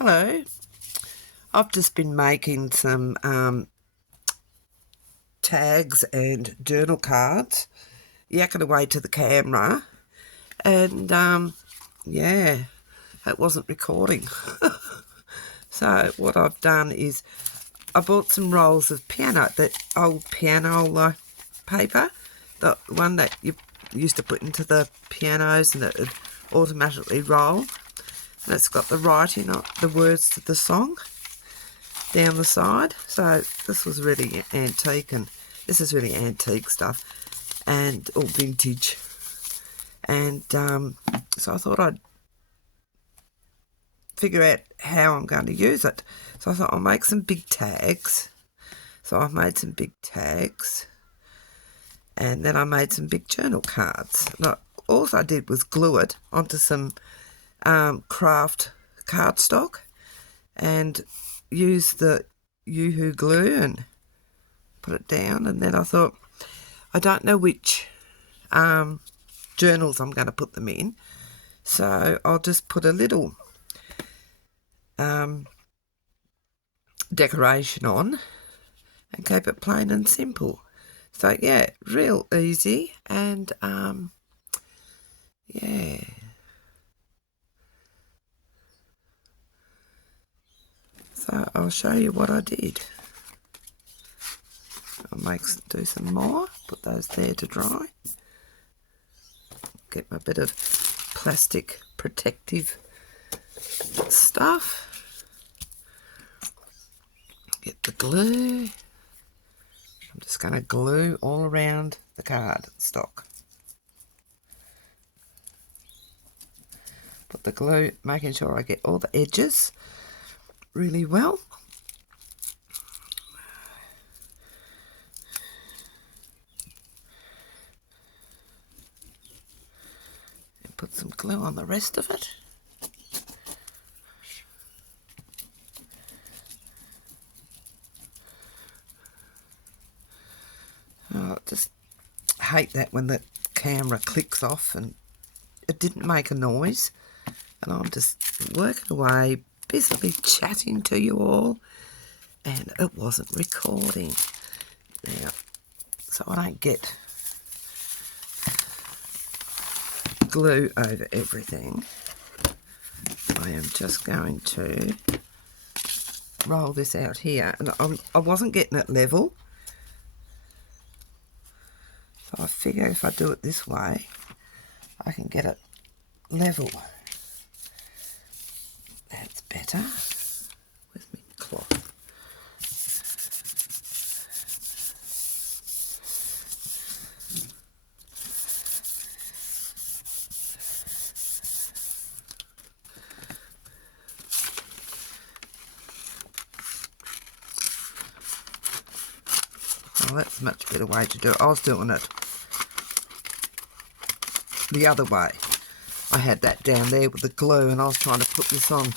Hello, I've just been making some tags and journal cards, yakking away to the camera, and yeah, it wasn't recording. So what I've done is I bought some rolls of that old piano paper, the one that you used to put into the pianos and it would automatically roll. And it's got the writing on the words to the song down the side. So this was really antique, and this is really antique stuff and all vintage. And so I thought I'd figure out how I'm going to use it. So I thought I'll make some big tags. So I've made some big tags, and then I made some big journal cards. Now, all I did was glue it onto some craft cardstock and use the Yoo-hoo glue and put it down. And then I thought, I don't know which journals I'm going to put them in, so I'll just put a little decoration on and keep it plain and simple. So yeah, real easy, and yeah. So I'll show you what I did. I'll do some more, put those there to dry. Get my bit of plastic protective stuff. Get the glue. I'm just going to glue all around the cardstock. Put the glue, making sure I get all the edges really well. And put some glue on the rest of it. Oh, I just hate that when the camera clicks off and it didn't make a noise. And I'm just working away, busily chatting to you all, and it wasn't recording. Now, so I don't get glue over everything, I am just going to roll this out here. And I wasn't getting it level, so I figure if I do it this way, I can get it level. That's better. Where's my cloth? Oh, that's a much better way to do it. I was doing it the other way. I had that down there with the glue, and I was trying to put this on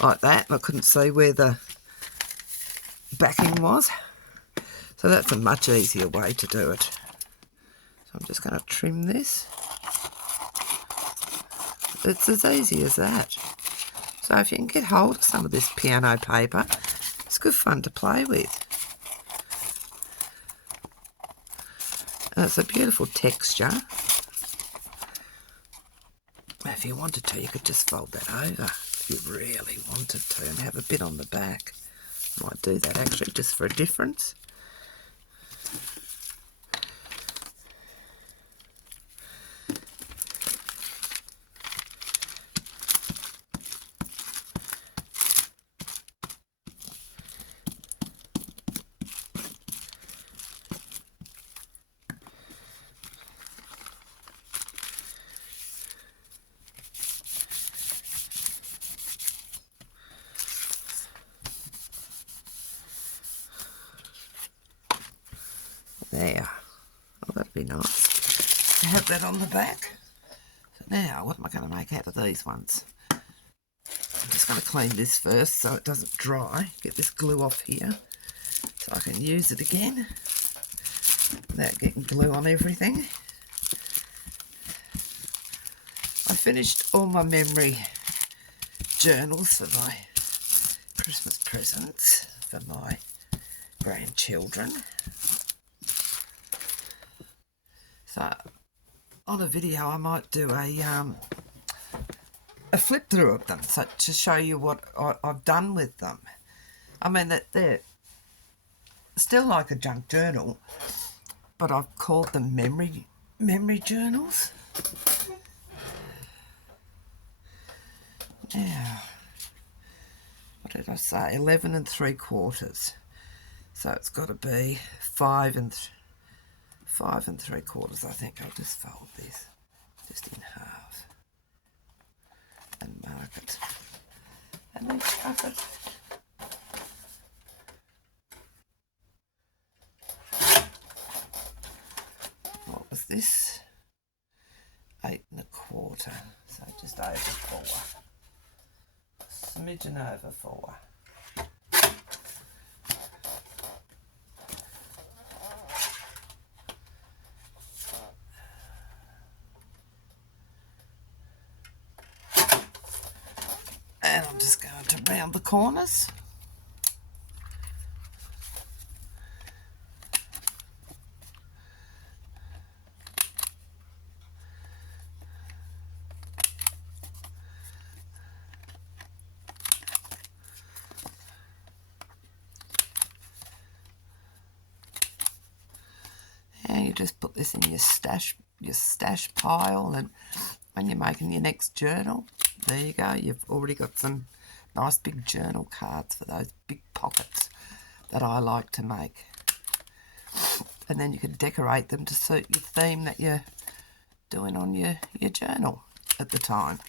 like that, and I couldn't see where the backing was. So that's a much easier way to do it. So I'm just going to trim this. It's as easy as that. So if you can get hold of some of this piano paper, it's good fun to play with. And it's a beautiful texture. If you wanted to, you could just fold that over if you really wanted to and have a bit on the back. Might do that actually just for a difference. There. Oh, that'd be nice to have that on the back. So now, what am I going to make out of these ones? I'm just going to clean this first so it doesn't dry. Get this glue off here so I can use it again without getting glue on everything. I finished all my memory journals for my Christmas presents for my grandchildren. So on a video I might do a flip through of them, so to show you what I've done with them. I mean, that they're still like a junk journal, but I've called them memory journals. Now, what did I say? 11 3/4. So it's got to be 5 3/4. I think I'll just fold this just in half and mark it, and then cut it. What was this? 8 1/4. So just over 4. Smidgen over 4. And I'm just going to round the corners. And you just put this in your stash pile, and when you're making your next journal, there you go. You've already got some nice big journal cards for those big pockets that I like to make. And then you can decorate them to suit your theme that you're doing on your journal at the time.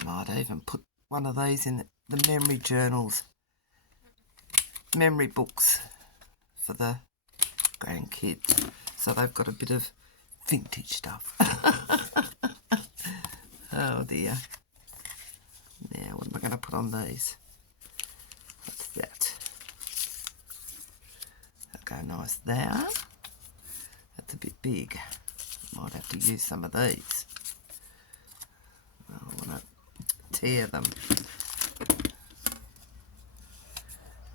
I might even put one of these in the memory journals, memory books for the grandkids, so they've got a bit of vintage stuff. Oh dear. Now what am I going to put on these? What's that? That'll go nice there. That's a bit big. Might have to use some of these. I want to tear them.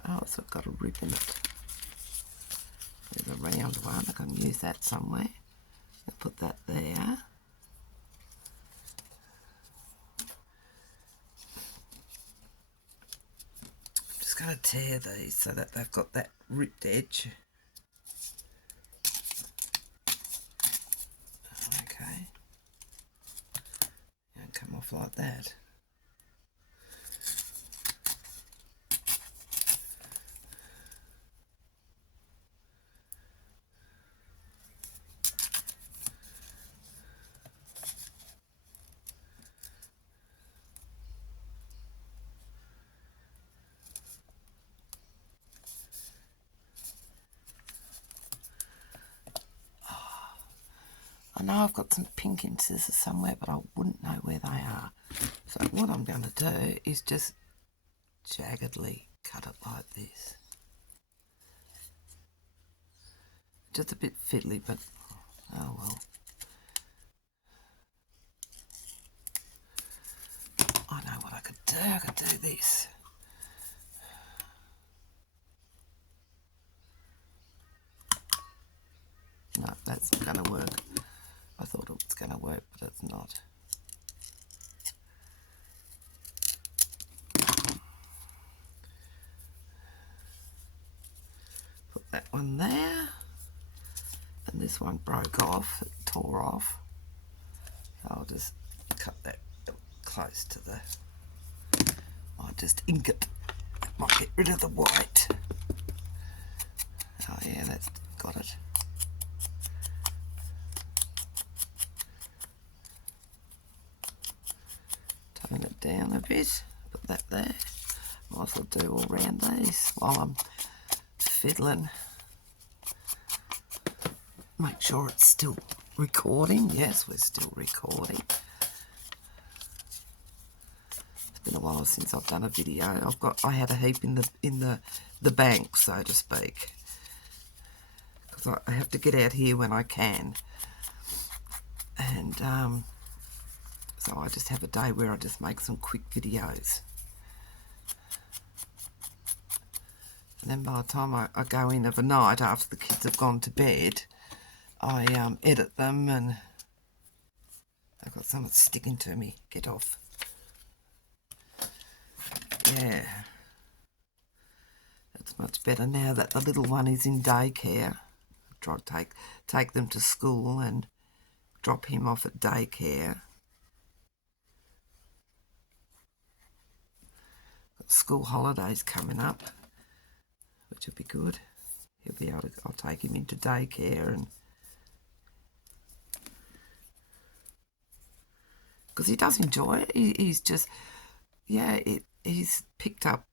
Oh, it's got a rip in it. There's a round one. I can use that somewhere. I'll put that there. I'm just going to tear these so that they've got that ripped edge. Okay. And come off like that. I know I've got some pink in scissors somewhere, but I wouldn't know where they are. So what I'm going to do is just jaggedly cut it like this. Just a bit fiddly, but oh well. I know what I could do. I could do this. No, that's not going to work. I thought it was going to work, but it's not. Put that one there. And this one broke off, it tore off. I'll just cut that close to the... I'll just ink it. Might get rid of the white. Oh yeah, that's got it. Tone it down a bit, put that there. Might as well do all round these while I'm fiddling. Make sure it's still recording. Yes, we're still recording. It's been a while since I've done a video. I had a heap in the bank, so to speak, because I have to get out here when I can. And So I just have a day where I just make some quick videos. And then by the time I go in of a night after the kids have gone to bed, I edit them, and I've got something sticking to me. Get off. Yeah. That's much better now that the little one is in daycare. Try to take them to school and drop him off at daycare. Got school holidays coming up, which will be good. He'll be able to. I'll take him into daycare, and because he does enjoy it. He's just, yeah. He's picked up.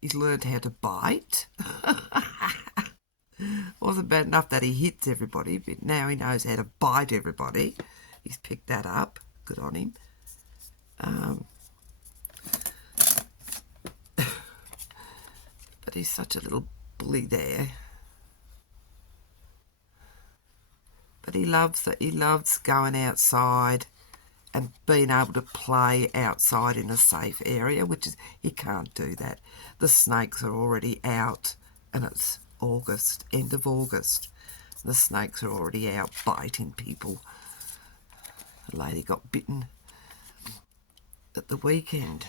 He's learned how to bite. Wasn't bad enough that he hits everybody, but now he knows how to bite everybody. He's picked that up. Good on him. But he's such a little bully there. But he loves it. He loves going outside and being able to play outside in a safe area, which is, he can't do that. The snakes are already out, and it's August, end of August. The snakes are already out biting people. A lady got bitten at the weekend.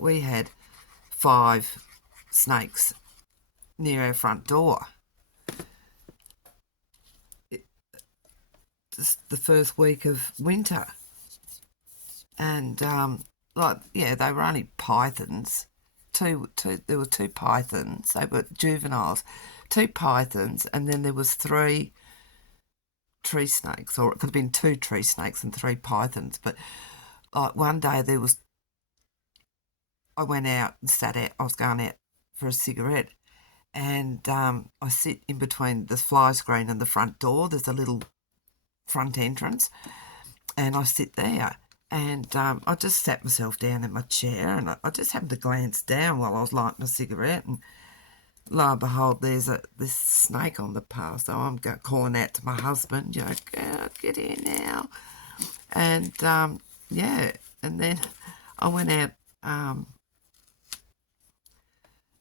We had 5 snakes near our front door. Just the first week of winter. And, they were only pythons. There were 2 pythons. They were juveniles. 2 pythons, and then there was 3 tree snakes, or it could have been 2 tree snakes and 3 pythons. But one day I went out and sat out. I was going out for a cigarette, and I sit in between the fly screen and the front door. There's a little front entrance, and I sit there. And I just sat myself down in my chair, and I just happened to glance down while I was lighting a cigarette, and lo and behold, there's this snake on the path. So I'm calling out to my husband, "Girl, get here now." And, and then I went out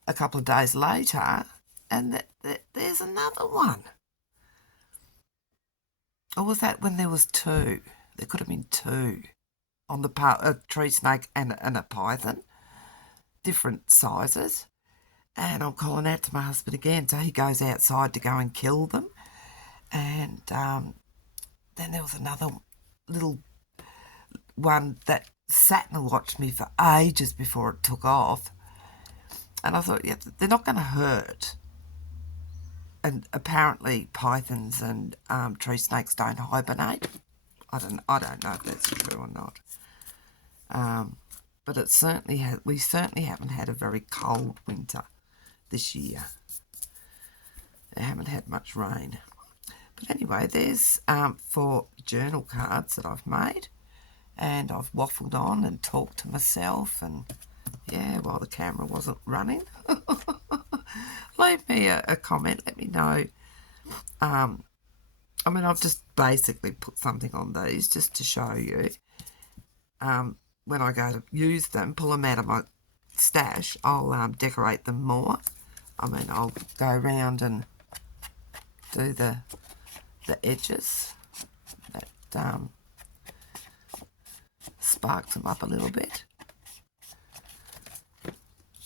a couple of days later, and there's another one. Or was that when there was 2? There could have been 2. On the part, a tree snake and a python, different sizes. And I'm calling out to my husband again, so he goes outside to go and kill them. And then there was another little one that sat and watched me for ages before it took off. And I thought, yeah, they're not going to hurt. And apparently pythons and tree snakes don't hibernate. I don't know if that's true or not. But we certainly haven't had a very cold winter this year. They haven't had much rain. But anyway, there's 4 journal cards that I've made, and I've waffled on and talked to myself, and while the camera wasn't running. Leave me a comment. Let me know. I've just basically put something on these just to show you. When I go to use them, pull them out of my stash, I'll decorate them more. I'll go around and do the edges. That sparks them up a little bit.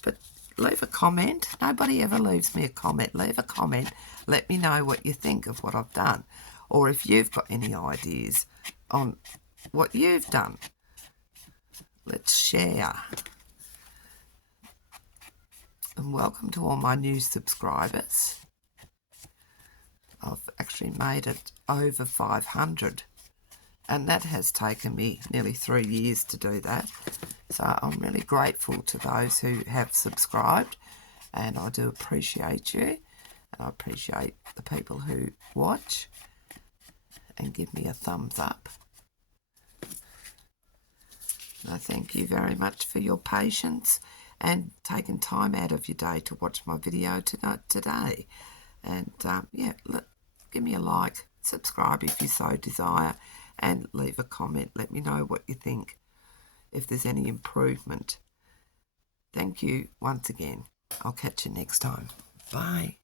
But leave a comment. Nobody ever leaves me a comment. Leave a comment. Let me know what you think of what I've done, or if you've got any ideas on what you've done. Let's share. And welcome to all my new subscribers. I've actually made it over 500, and that has taken me nearly 3 years to do that. So I'm really grateful to those who have subscribed, and I do appreciate you, and I appreciate the people who watch and give me a thumbs up. I thank you very much for your patience and taking time out of your day to watch my video today. And give me a like, subscribe if you so desire, and leave a comment. Let me know what you think, if there's any improvement. Thank you once again. I'll catch you next time. Bye.